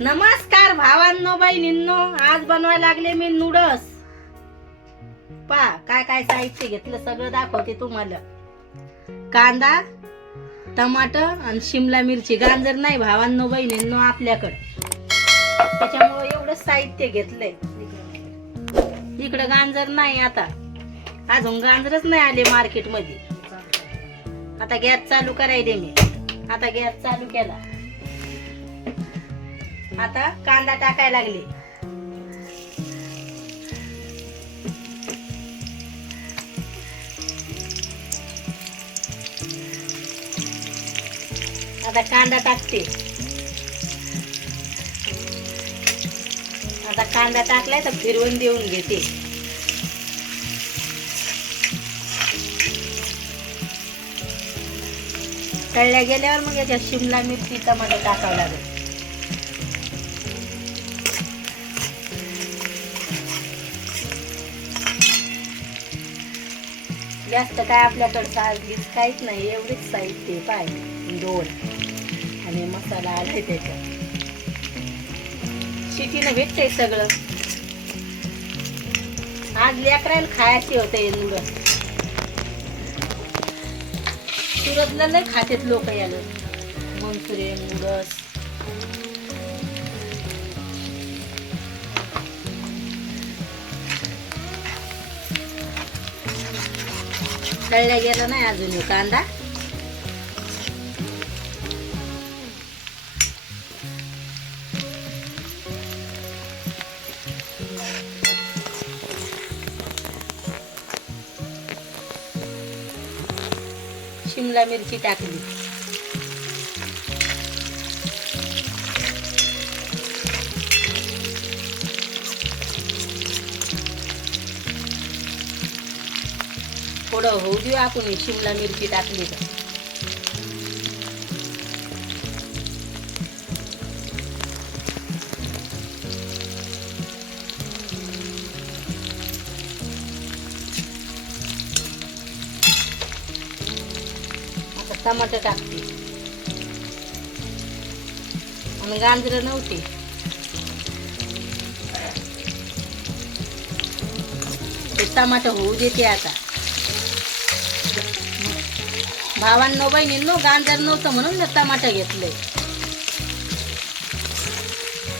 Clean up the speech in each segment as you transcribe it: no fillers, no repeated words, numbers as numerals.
नमस्कार भावांनो बहिणींनो, आज बनवायला लागले मी नूडल्स। पा काय काय साहित्य घेतलं सगळं दाखवते तुम्हाला। कांदा, टमाटर आणि शिमला मिरची। गाजर नाही भावांनो बहिणींनो आपल्याकडे, त्याच्यामुळे एवढं साहित्य घेतलंय। इकडे गाजर नाही, आता अजून गाजरच नाही आले मार्केट मध्ये। आता गॅस चालू करायले मी। आता गॅस चालू केला, आता कांदा टाकायला लागले। आता कांदा टाकते। आता कांदा टाकलाय तर फिरवून देऊन घेते। तळल्या गेल्यावर मग याच्यात शिमला मिरची टमाटर टाकावं लागेल। जास्त काय आपल्याकडे साधीच काहीच नाही, एवढीच साहित्य पाय दोन आणि मसाला आलाय त्याच्यात। शिटीनं भेटतंय सगळं। आज लेकराला खायचे होते नूडल्स। सुरतला लय खातेत लोक याला मंचुरियन नूडल्स। तळल्या गेला नाही अजून कांदा। शिमला मिरची टाकली। थोडं होऊ देऊ आपण, शिमला मिरची टाकली तर। आता टमाटर टाकते आणि गाजर नव्हते। ते टमाटर होऊ देते आता। भावांनो बहिणींनो, गाजर नव्हतं म्हणून टमाटर घेतलंय।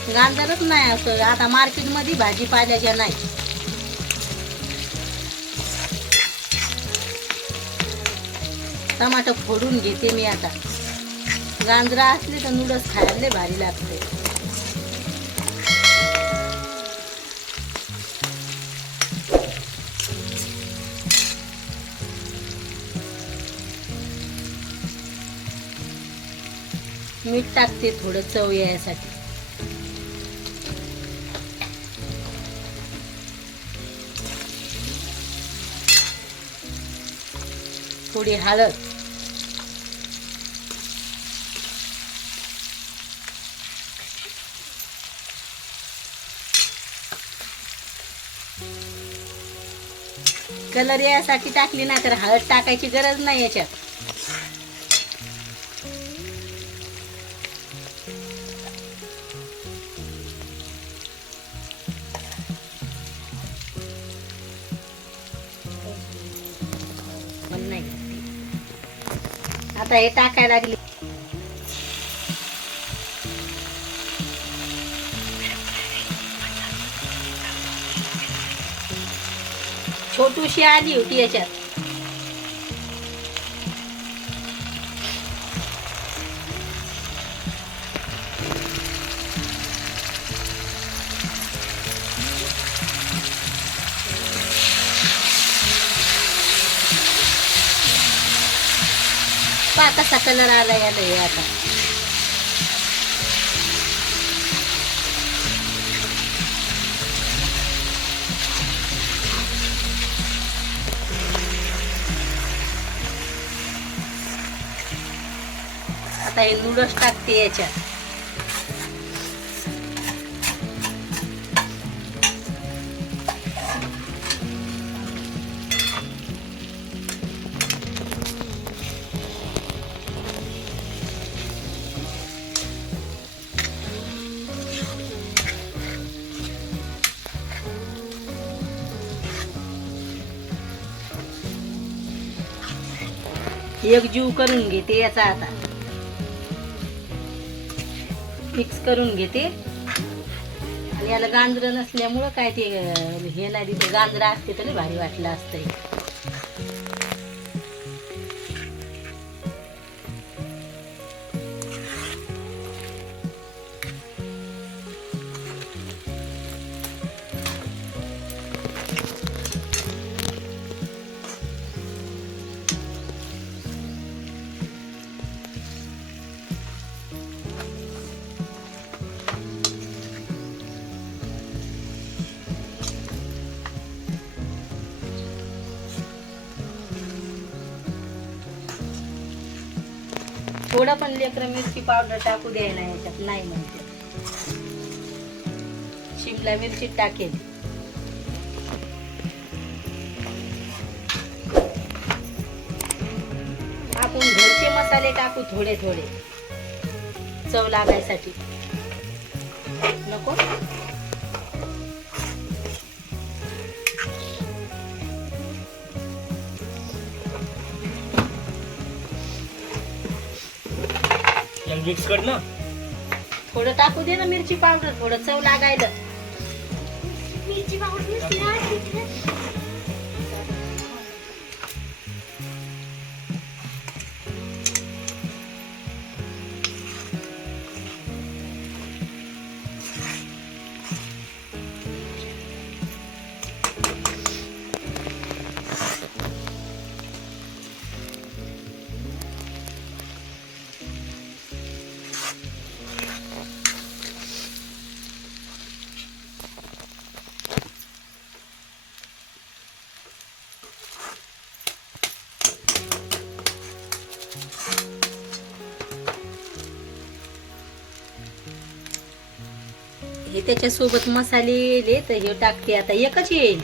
गाजरच नाही असं आता मार्केट मध्ये भाजीपाल्याच्या नाही। टमाटर फोडून घेते मी आता। गाजर असले तर नूडल्स खायला भारी लागते। मीठ टाकते थोडं चव यासाठी। थोडी हळद, कलर यासाठी टाकली नाही तर हळद टाकायची गरज नाही याच्यात। आता हे टाकायला लागली। छोटूशी आली होती याच्यात। पहा कसा कलर आला याला हे आता। आता हे नूडल्स टाकते याच्यात। एकजीव करून घेते याचा आता मिक्स करून घेते. आणि याला गांजरं नसल्यामुळं काय ते हे नाही तिथे गांजरं असते तर भारी वाटलं असतं. थोडं पण लेकरं मिरची पावडर टाकू द्यायला याच्यात नाही म्हणते. शिमला मिरची टाकेल. आपण घरचे मसाले टाकू थोडे थोडे चव लागायसाठी. नको मिक्स कर ना. थोडं टाकू दे ना मिरची पावडर थोडं चव लागायला. मिरची पावडर हे त्याच्यासोबत मसाले येले तर हे टाकते आता एकच येईल.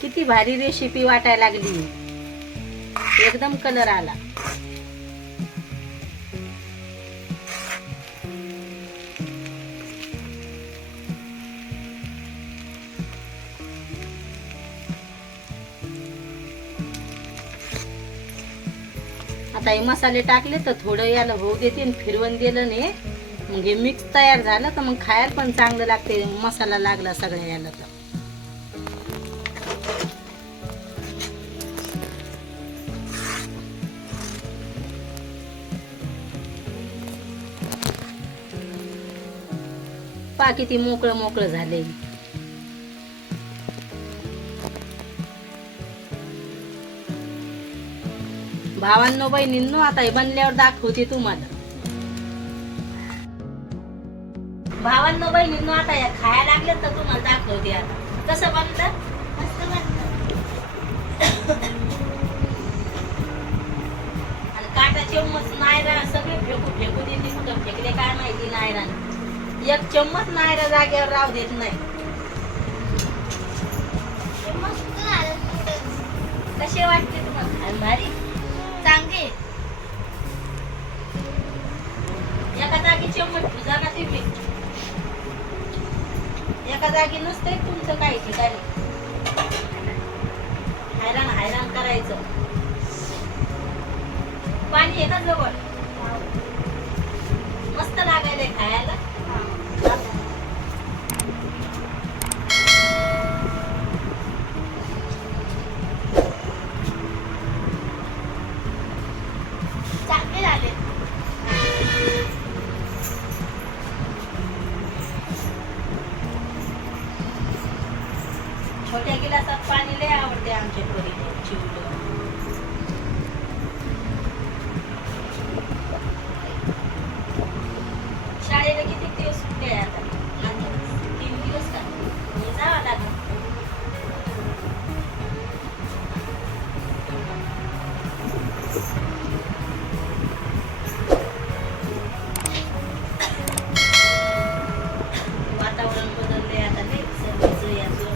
किती भारी रेसिपी वाटायला लागली. एकदम कलर आला. आता हे मसाले टाकले तर थोडं याला होऊ देते आणि फिरवून दिलं नाही मग हे मिक्स तयार झालं तर मग खायला पण चांगलं लागते. मसाला लागला सगळ्या याला तर पा किती मोकळं मोकळं झाले. भावांनो बहिणींनो आता हे बनल्यावर दाखवते तुम्हाला. भावांनो बहिणींनो आता या खायला लागले तर तुम्हाला दाखवते आता कसं बनलं. मस्त बनतं. आणि काटा चम्मच नायरा सगळे फेकू फेकू देते. कुठं फेकले काय माहिती नायरा. एक चम्मच नायरा जागेवर राहू देत नाही. हे मस्त झालं noodles. कसे वाटते तुम्हाला खायला भारी. चांगले. एका जागी चम्मच भुजा ना तुम्ही. एका जागी नसतंय तुमचं काही ठिकाणी. हैराण हैराण करायचं. पाणी आहे का जवळ. मस्त लागायलंय खायला. चांगले झाले. छोट्या गिलासात पाणी लय आवडते आमच्या पोरीला चिवलं. शाळेला किती दिवस सुट्टे आहे आता. 3 दिवस का हे जावं लागलं. वातावरण बदलले आता लय सर्दीचं याचं.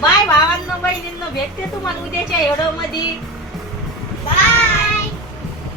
बाय भावांनो बहिणींनो भेटते तुम्हाला उद्याच्या व्हिडिओ मध्ये.